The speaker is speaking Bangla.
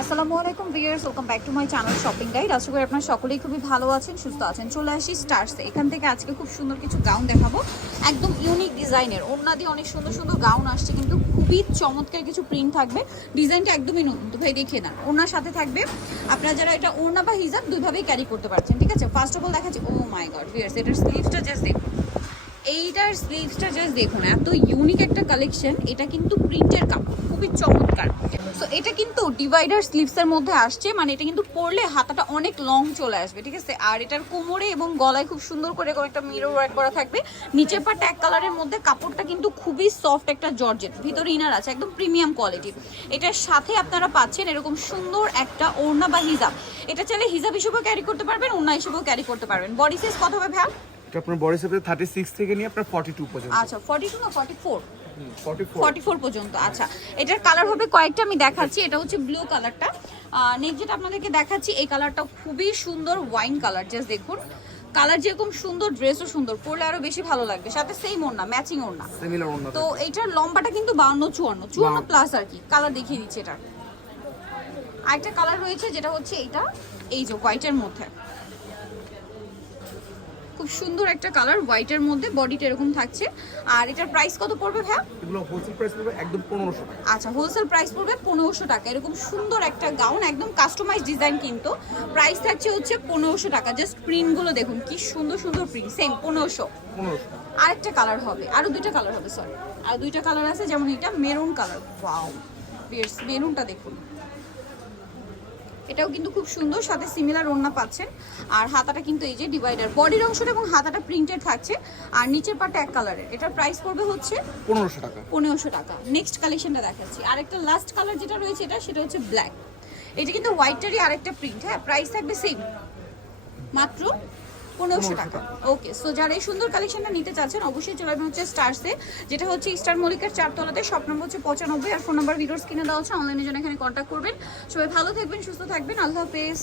আসসালামু আলাইকুম viewers, welcome back to my channel shopping guide. আশা করি আপনারা সকলেই খুবই ভালো আছেন, সুস্থ আছেন। চলে আসি স্টার্সে। এখান থেকে আজকে খুব সুন্দর কিছু গাউন দেখাবো, একদম ইউনিক ডিজাইনের। ওড়না দিয়ে অনেক সুন্দর সুন্দর গাউন আসছে, কিন্তু খুবই চমৎকার কিছু প্রিন্ট থাকবে। ডিজাইনটা একদমই নতুন, তো ভাই দেখে নেন। ওড়নার সাথে থাকবে, আপনারা যারা এটা ওড়না বা হিজাব দুইভাবেই ক্যারি করতে পারছেন, ঠিক আছে। ফার্স্ট অফ অল দেখাচ্ছি, ও মাই গড ভিউয়ার্স, এটার স্লিভসটা জাস্ট দেখুন। এইটার স্লিভসটা জাস্ট দেখুন, এত ইউনিক একটা কালেকশন। এটা কিন্তু প্রিন্টের কাপড়, খুবই চমৎকার। সো এটা কিন্তু ডিভাইডার স্লিভসের মধ্যে আসছে, মানে এটা কিন্তু পরলে হাতাটা অনেক লং চলে আসবে, ঠিক আছে। আর এটার কোমরে এবং গলায় খুব সুন্দর করে একটা মিরর ওয়ার্ক করা থাকবে। নিচের পাটা এক কালারের মধ্যে, কাপড়টা কিন্তু খুবই সফট একটা জর্জেট, ভিতরে ইনার আছে, একদম প্রিমিয়াম কোয়ালিটি। এটার সাথে আপনারা পাচ্ছেন এরকম সুন্দর একটা ওড়না বা হিজাব। এটা চাইলে হিজাব হিসেবেও ক্যারি করতে পারবেন, ওড়না হিসেবেও ক্যারি করতে পারবেন। বডি সাইজ কত হবে ভাই? এটা আপনার বডি সাইজ 36 থেকে নিয়ে আপনার 42 পর্যন্ত। আচ্ছা, 42 না 44? 44 পর্যন্ত। আচ্ছা, এটার কালার হবে কয়েকটা, আমি দেখাচ্ছি। এটা হচ্ছে ব্লু কালারটা। নেক্সট যেটা আপনাদেরকে দেখাচ্ছি, এই কালারটা খুবই সুন্দর, ওয়াইন কালার। জাস্ট দেখুন, কালার যেরকম সুন্দর, ড্রেসও সুন্দর, পরলে আরো বেশি ভালো লাগবে। সাথে সেম ওড়না, ম্যাচিং ওড়না, সিমিলার ওড়না। তো এইটার লম্বাটা কিন্তু 52-54 প্লাস আর কি। কালার দেখিয়ে দিচ্ছি। এটা আরেকটা কালার রয়েছে, যেটা হচ্ছে এইটা, এই যে হোয়াইটের মধ্যে, খুব সুন্দর একটা কালার, হোয়াইটের মধ্যে। বডিটা এরকম থাকছে। আর এটার প্রাইস কত পড়বে ভাই? এগুলো হোলসেল প্রাইস পড়বে একদম 1500 টাকা। আচ্ছা, হোলসেল প্রাইস পড়বে 1500 টাকা। এরকম সুন্দর একটা গাউন, একদম কাস্টমাইজ ডিজাইন, কিন্তু প্রাইস থাকছে হচ্ছে 1500 টাকা। জাস্ট প্রিন্টগুলো দেখুন, কি সুন্দর সুন্দর প্রিন্ট, সেম 1500। আরেকটা কালার হবে, আরো দুইটা কালার হবে, সরি, আর দুইটা কালার আছে। যেমন এটা মেরুন কালার, ওয়াও বেশ, মেরুনটা দেখুন, এটাও কিন্তু খুব সুন্দর। সাথে সিমিলার ওড়না পাচ্ছেন। আর হাতাটা কিন্তু এই যে ডিভাইডার, বডির অংশটা এবং হাতাটা প্রিন্টেড থাকছে। আর নিচের পাটটা এক কালারের। এটার প্রাইস পড়বে হচ্ছে 1500 টাকা। 1500 টাকা। নেক্সট কালেকশনটা দেখাচ্ছি। আরেকটা লাস্ট কালার যেটা রয়েছে, সেটা হচ্ছে ব্ল্যাক। এটা কিন্তু হোয়াইটেরই আরেকটা প্রিন্ট। হ্যাঁ, প্রাইস থাকবে সেম, মাত্র 1500 টাকা। ওকে, সো যারা এই সুন্দর কালেকশনটা নিতে চাচ্ছেন, অবশ্যই চলে আসবেন হচ্ছে স্টার্সে, যেটা হচ্ছে স্টার মল্লিকার 4 তলাতে। শপ নম্বর হচ্ছে 95, আর ফোন নাম্বার ভিডিওস কিনে দেওয়া হচ্ছে। অনলাইনে জন্য এখানে কন্ট্যাক্ট করবেন। সবাই ভালো থাকবেন, সুস্থ থাকবেন, আল্লাহ হাফেজ।